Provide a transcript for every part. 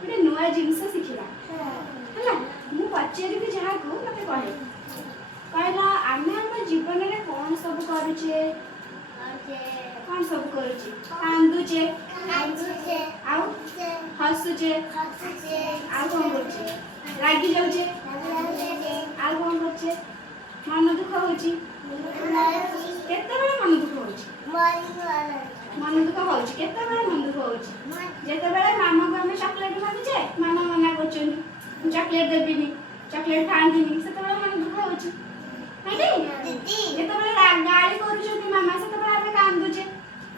गोटे नुआ जिनस शिखा है मु पचारि जहाँ को मत कहे कहला आमे हम जीवन में कौन सब करुचे कौन सब करुचे कांदुचे आउ हसुचे आउ कौन करुचे रागी जाउचे आउ कौन करुचे मन दुख होची केते बेले मन दुख होची मन दुख होची केते बेले मन दुख होची जेते बेले मामा को हम चॉकलेट मागुचे मामा मना करछन चॉकलेट देबिनी चॉकलेट खांदिनी सेते बेले मन दुख होची नहीं दीदी जेते बेले गाली करूछथि मामा सेते बेले हम कांदुचे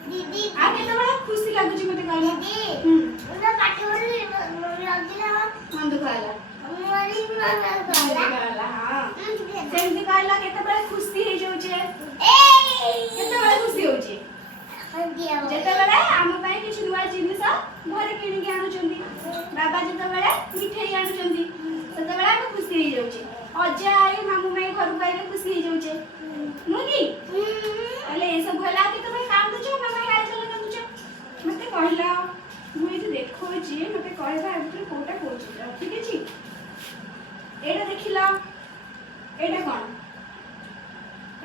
दीदी आ केते बेले खुशी लागुची मते कहला दीदी उना पाठी बोली मम्मी लगदिला मन दुख आला मरी मन कहला हां सेमती कहला केते बेले खुशी हे जाउचे केते बेले खुशी होउचे जेते बेले हम पई किछ नुवा जिनिस घरे किनि के आनु चंदी बाबा जेते बेले मिठाई आनु चंदी सेते बेले हम खुशी हे जाउचे अजा आई मामू माई घर पाइले खुशी हे जाउचे नुकी अले ए सब होला के तमे काम दछो मामा गाय चले कांदुछ मते कहला मु एते देखो छी मते कहला एते कोटा कोची ठीक अछि एटा देखिला एटा कोन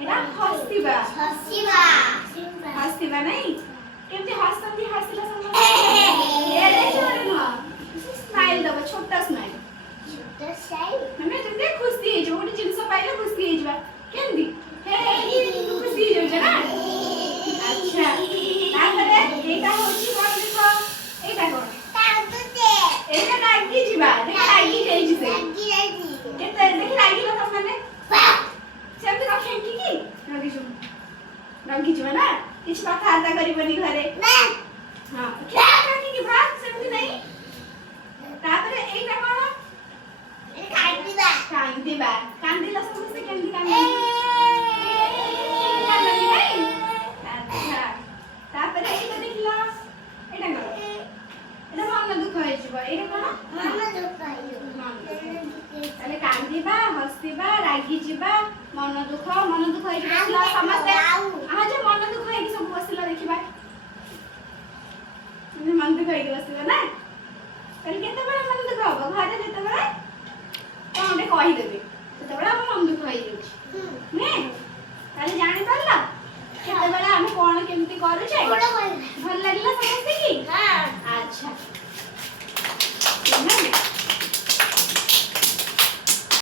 एटा हस्तिबा हस्तिबा नहीं केमती हसती हसला समझ एरे छोरे न स्माइल दबा छोटा स्माइल हमें जते खुशी हे जो गोटे जिंस पाइले खुशी हे जबा केंदी हे खुशी हे जो ना अच्छा तापरे एटा होची कोन देखो एटा कोन तांतुते एटा लागी जिबा देख लागी जाई जिसे केते देख लागी लो त माने सेमते का खेंकी की रगी जो रगी जिबा ना किछ कथा आदा करिबनी घरे ना हां क्या काकी की बात सेमते नहीं तापरे एटा कोन कांदिबा कांदिला समस्ते केंदी कांदी अच्छा तापरे एटा देखिला एटा करो एटा मन दुख होय छिबो एटा कोन मन दुख होय अरे कांदिबा हस्तिबा रागी जिबा मन दुख होय छिबा समस्ते आ जे मन दुख होय कि सब बसिला देखिबा मन दुख होय कि बसिला ना कल केते बड़ा मन दुख हो घरे जेते बड़ा कोन कहि देबे सेते बड़ा हम मन दुख होई जाउछि ने काली जानि परला केते बड़ा हम कोन केमती करू छै भल लागला समझते की हां